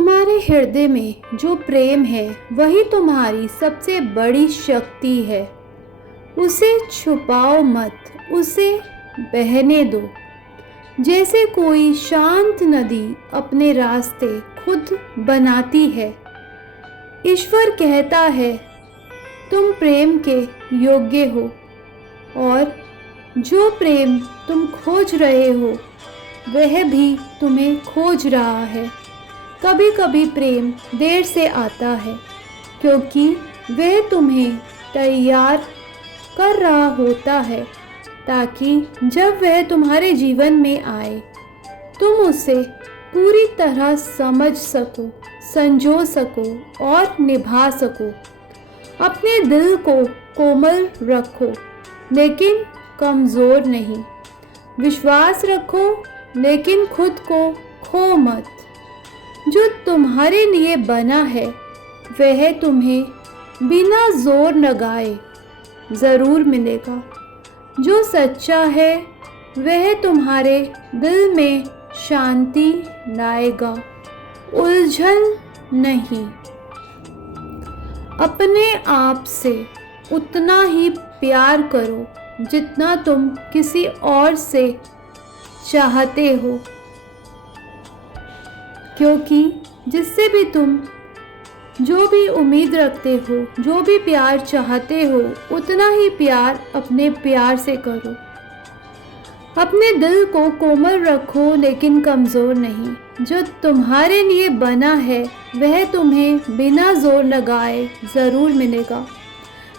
तुम्हारे हृदय में जो प्रेम है वही तुम्हारी सबसे बड़ी शक्ति है। उसे छुपाओ मत, उसे बहने दो। जैसे कोई शांत नदी अपने रास्ते खुद बनाती है। ईश्वर कहता है तुम प्रेम के योग्य हो, और जो प्रेम तुम खोज रहे हो वह भी तुम्हें खोज रहा है। कभी कभी प्रेम देर से आता है क्योंकि वह तुम्हें तैयार कर रहा होता है, ताकि जब वह तुम्हारे जीवन में आए तुम उसे पूरी तरह समझ सको, संजो सको और निभा सको। अपने दिल को कोमल रखो लेकिन कमज़ोर नहीं। विश्वास रखो लेकिन खुद को खो मत। जो तुम्हारे लिए बना है वह तुम्हें बिना जोर लगाए ज़रूर मिलेगा। जो सच्चा है वह तुम्हारे दिल में शांति लाएगा, उलझन नहीं। अपने आप से उतना ही प्यार करो जितना तुम किसी और से चाहते हो, क्योंकि जिससे भी तुम जो भी उम्मीद रखते हो, जो भी प्यार चाहते हो, उतना ही प्यार अपने प्यार से करो। अपने दिल को कोमल रखो लेकिन कमज़ोर नहीं। जो तुम्हारे लिए बना है वह तुम्हें बिना जोर लगाए ज़रूर मिलेगा।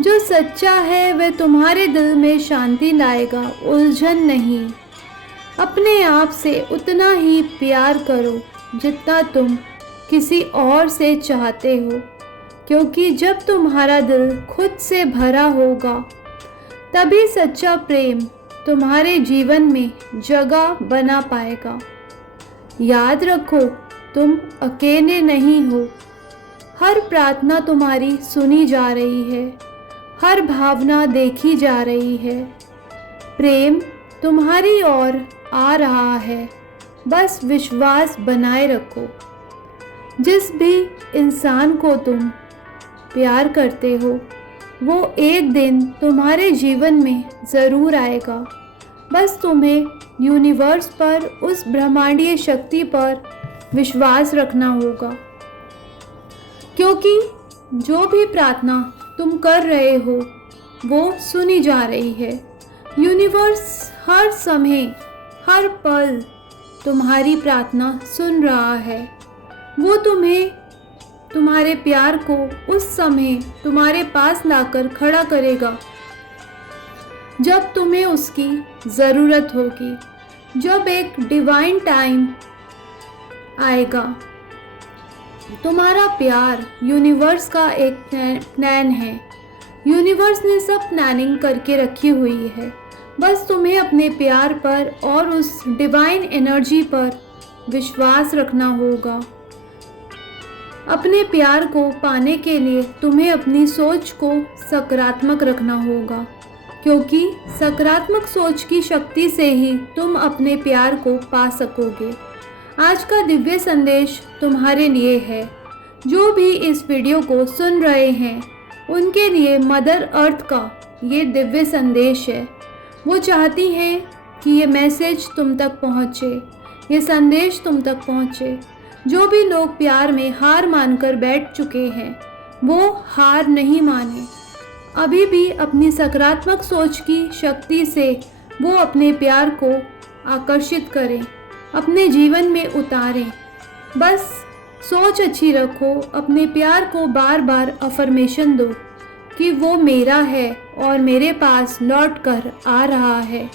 जो सच्चा है वह तुम्हारे दिल में शांति लाएगा, उलझन नहीं। अपने आप से उतना ही प्यार करो जितना तुम किसी और से चाहते हो, क्योंकि जब तुम्हारा दिल खुद से भरा होगा तभी सच्चा प्रेम तुम्हारे जीवन में जगह बना पाएगा। याद रखो तुम अकेले नहीं हो। हर प्रार्थना तुम्हारी सुनी जा रही है, हर भावना देखी जा रही है। प्रेम तुम्हारी ओर आ रहा है, बस विश्वास बनाए रखो। जिस भी इंसान को तुम प्यार करते हो वो एक दिन तुम्हारे जीवन में ज़रूर आएगा। बस तुम्हें यूनिवर्स पर, उस ब्रह्मांडीय शक्ति पर विश्वास रखना होगा, क्योंकि जो भी प्रार्थना तुम कर रहे हो वो सुनी जा रही है। यूनिवर्स हर समय, हर पल तुम्हारी प्रार्थना सुन रहा है। वो तुम्हें, तुम्हारे प्यार को उस समय तुम्हारे पास लाकर खड़ा करेगा जब तुम्हें उसकी ज़रूरत होगी। जब एक डिवाइन टाइम आएगा। तुम्हारा प्यार यूनिवर्स का एक प्लान है। यूनिवर्स ने सब प्लानिंग करके रखी हुई है। बस तुम्हें अपने प्यार पर और उस डिवाइन एनर्जी पर विश्वास रखना होगा। अपने प्यार को पाने के लिए तुम्हें अपनी सोच को सकारात्मक रखना होगा, क्योंकि सकारात्मक सोच की शक्ति से ही तुम अपने प्यार को पा सकोगे। आज का दिव्य संदेश तुम्हारे लिए है। जो भी इस वीडियो को सुन रहे हैं उनके लिए मदर अर्थ का ये दिव्य संदेश है। वो चाहती हैं कि ये मैसेज तुम तक पहुँचे, ये संदेश तुम तक पहुँचे। जो भी लोग प्यार में हार मानकर बैठ चुके हैं वो हार नहीं माने। अभी भी अपनी सकारात्मक सोच की शक्ति से वो अपने प्यार को आकर्षित करें, अपने जीवन में उतारें। बस सोच अच्छी रखो, अपने प्यार को बार बार अफर्मेशन दो कि वो मेरा है और मेरे पास लौट कर आ रहा है।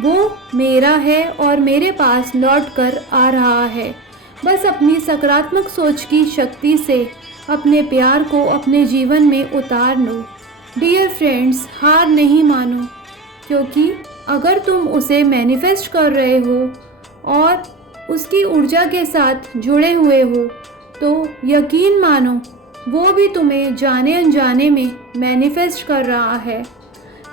वो मेरा है और मेरे पास लौट कर आ रहा है। बस अपनी सकारात्मक सोच की शक्ति से अपने प्यार को अपने जीवन में उतार लो। डियर फ्रेंड्स, हार नहीं मानो, क्योंकि अगर तुम उसे मैनिफेस्ट कर रहे हो और उसकी ऊर्जा के साथ जुड़े हुए हो तो यकीन मानो वो भी तुम्हें जाने अनजाने में मैनिफेस्ट कर रहा है।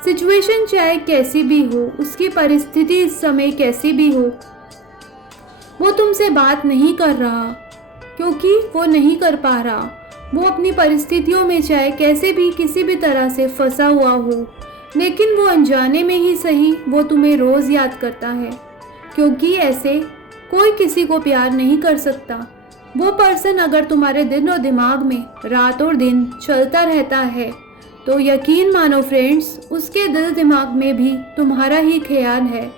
सिचुएशन चाहे कैसी भी हो, उसकी परिस्थिति इस समय कैसी भी हो, वो तुमसे बात नहीं कर रहा, क्योंकि वो नहीं कर पा रहा। वो अपनी परिस्थितियों में चाहे कैसे भी किसी भी तरह से फंसा हुआ हो, लेकिन वो अनजाने में ही सही वो तुम्हें रोज़ याद करता है, क्योंकि ऐसे कोई किसी को प्यार नहीं कर सकता। वो पर्सन अगर तुम्हारे दिल और दिमाग में रात और दिन चलता रहता है तो यकीन मानो फ्रेंड्स, उसके दिल दिमाग में भी तुम्हारा ही ख्याल है।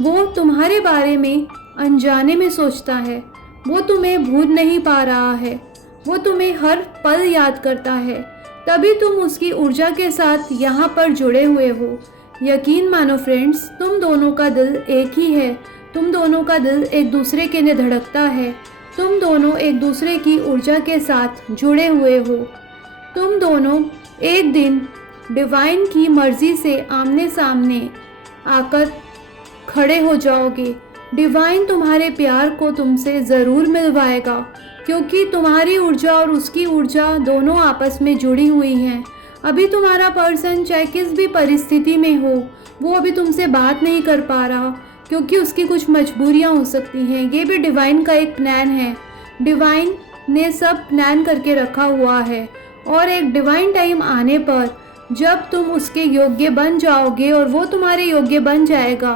वो तुम्हारे बारे में अनजाने में सोचता है। वो तुम्हें भूल नहीं पा रहा है। वो तुम्हें हर पल याद करता है। तभी तुम उसकी ऊर्जा के साथ यहाँ पर जुड़े हुए हो। यकीन मानो फ्रेंड्स, तुम दोनों का दिल एक ही है। तुम दोनों का दिल एक दूसरे के लिए धड़कता है। तुम दोनों एक दूसरे की ऊर्जा के साथ जुड़े हुए हो। तुम दोनों एक दिन डिवाइन की मर्जी से आमने सामने आकर खड़े हो जाओगे। डिवाइन तुम्हारे प्यार को तुमसे ज़रूर मिलवाएगा, क्योंकि तुम्हारी ऊर्जा और उसकी ऊर्जा दोनों आपस में जुड़ी हुई हैं। अभी तुम्हारा पर्सन चाहे किस भी परिस्थिति में हो, वो अभी तुमसे बात नहीं कर पा रहा, क्योंकि उसकी कुछ मजबूरियां हो सकती हैं। ये भी डिवाइन का एक प्लान है। डिवाइन ने सब प्लान करके रखा हुआ है, और एक डिवाइन टाइम आने पर जब तुम उसके योग्य बन जाओगे और वो तुम्हारे योग्य बन जाएगा,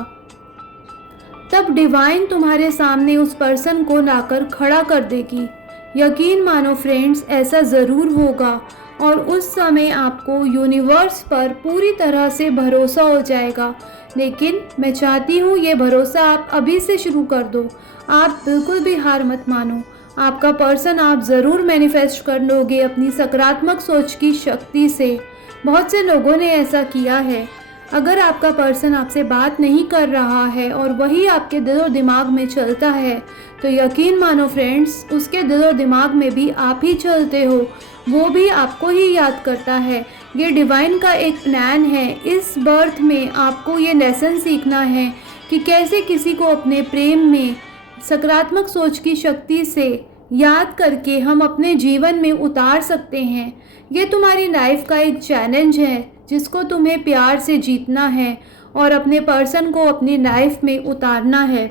तब डिवाइन तुम्हारे सामने उस पर्सन को लाकर खड़ा कर देगी। यकीन मानो फ्रेंड्स, ऐसा ज़रूर होगा, और उस समय आपको यूनिवर्स पर पूरी तरह से भरोसा हो जाएगा। लेकिन मैं चाहती हूँ ये भरोसा आप अभी से शुरू कर दो। आप बिल्कुल भी हार मत मानो। आपका पर्सन आप ज़रूर मैनिफेस्ट कर लोगे अपनी सकारात्मक सोच की शक्ति से। बहुत से लोगों ने ऐसा किया है। अगर आपका पर्सन आपसे बात नहीं कर रहा है और वही आपके दिल और दिमाग में चलता है, तो यकीन मानो फ्रेंड्स, उसके दिल और दिमाग में भी आप ही चलते हो। वो भी आपको ही याद करता है। ये डिवाइन का एक प्लान है। इस बर्थ में आपको ये लेसन सीखना है कि कैसे किसी को अपने प्रेम में सकारात्मक सोच की शक्ति से याद करके हम अपने जीवन में उतार सकते हैं। ये तुम्हारी लाइफ का एक चैलेंज है जिसको तुम्हें प्यार से जीतना है और अपने पर्सन को अपनी लाइफ में उतारना है।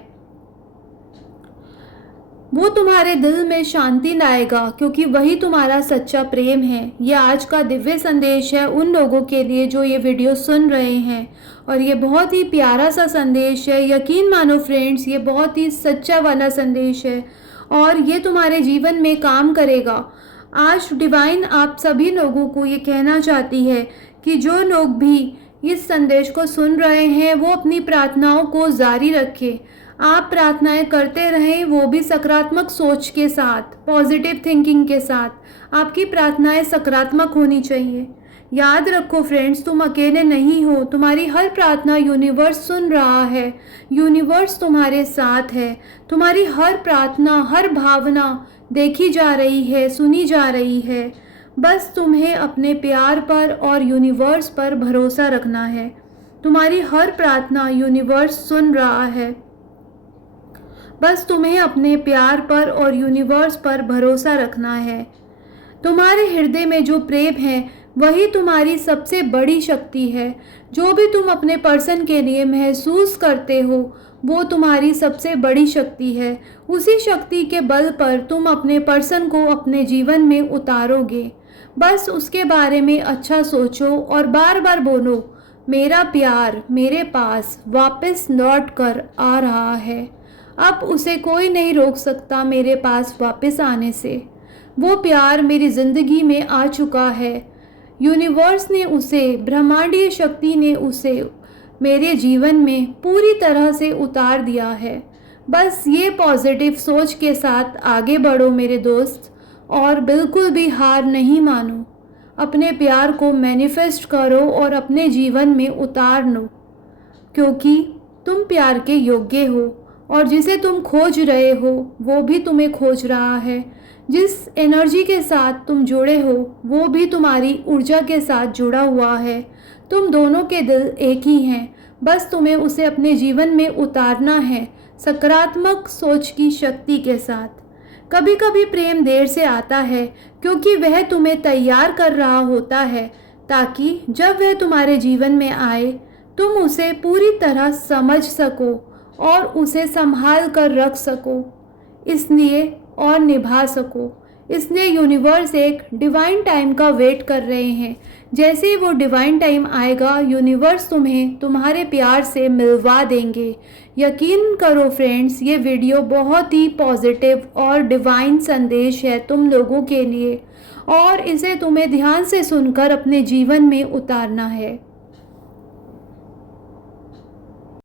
वो तुम्हारे दिल में शांति लाएगा, क्योंकि वही तुम्हारा सच्चा प्रेम है। यह आज का दिव्य संदेश है उन लोगों के लिए जो ये वीडियो सुन रहे हैं, और ये बहुत ही प्यारा सा संदेश है। यकीन मानो फ्रेंड्स, ये बहुत ही सच्चा वाला संदेश है और ये तुम्हारे जीवन में काम करेगा। आज डिवाइन आप सभी लोगों को ये कहना चाहती है कि जो लोग भी इस संदेश को सुन रहे हैं वो अपनी प्रार्थनाओं को जारी रखें। आप प्रार्थनाएं करते रहें, वो भी सकारात्मक सोच के साथ, पॉजिटिव थिंकिंग के साथ। आपकी प्रार्थनाएं सकारात्मक होनी चाहिए। याद रखो फ्रेंड्स, तुम अकेले नहीं हो। तुम्हारी हर प्रार्थना यूनिवर्स सुन रहा है। यूनिवर्स तुम्हारे साथ है। तुम्हारी हर प्रार्थना, हर भावना देखी जा रही है, सुनी जा रही है। बस तुम्हें अपने प्यार पर और यूनिवर्स पर भरोसा रखना है। तुम्हारी हर प्रार्थना यूनिवर्स सुन रहा है। बस तुम्हें अपने प्यार पर और यूनिवर्स पर भरोसा रखना है। तुम्हारे हृदय में जो प्रेम है वही तुम्हारी सबसे बड़ी शक्ति है। जो भी तुम अपने पर्सन के लिए महसूस करते हो वो तुम्हारी सबसे बड़ी शक्ति है। उसी शक्ति के बल पर तुम अपने पर्सन को अपने जीवन में उतारोगे। बस उसके बारे में अच्छा सोचो और बार बार बोलो, मेरा प्यार मेरे पास वापस लौट कर आ रहा है। अब उसे कोई नहीं रोक सकता मेरे पास वापस आने से। वो प्यार मेरी ज़िंदगी में आ चुका है। यूनिवर्स ने उसे, ब्रह्मांडीय शक्ति ने उसे मेरे जीवन में पूरी तरह से उतार दिया है। बस ये पॉजिटिव सोच के साथ आगे बढ़ो मेरे दोस्त, और बिल्कुल भी हार नहीं मानो। अपने प्यार को मैनिफेस्ट करो और अपने जीवन में उतार लो, क्योंकि तुम प्यार के योग्य हो और जिसे तुम खोज रहे हो वो भी तुम्हें खोज रहा है। जिस एनर्जी के साथ तुम जुड़े हो वो भी तुम्हारी ऊर्जा के साथ जुड़ा हुआ है। तुम दोनों के दिल एक ही हैं। बस तुम्हें उसे अपने जीवन में उतारना है सकारात्मक सोच की शक्ति के साथ। कभी कभी प्रेम देर से आता है, क्योंकि वह तुम्हें तैयार कर रहा होता है, ताकि जब वह तुम्हारे जीवन में आए तुम उसे पूरी तरह समझ सको और उसे संभाल कर रख सको। इसलिए और निभा सको। इसलिए यूनिवर्स एक डिवाइन टाइम का वेट कर रहे हैं। जैसे ही वो डिवाइन टाइम आएगा, यूनिवर्स तुम्हें तुम्हारे प्यार से मिलवा देंगे। यकीन करो फ्रेंड्स, ये वीडियो बहुत ही पॉजिटिव और डिवाइन संदेश है तुम लोगों के लिए, और इसे तुम्हें ध्यान से सुनकर अपने जीवन में उतारना है।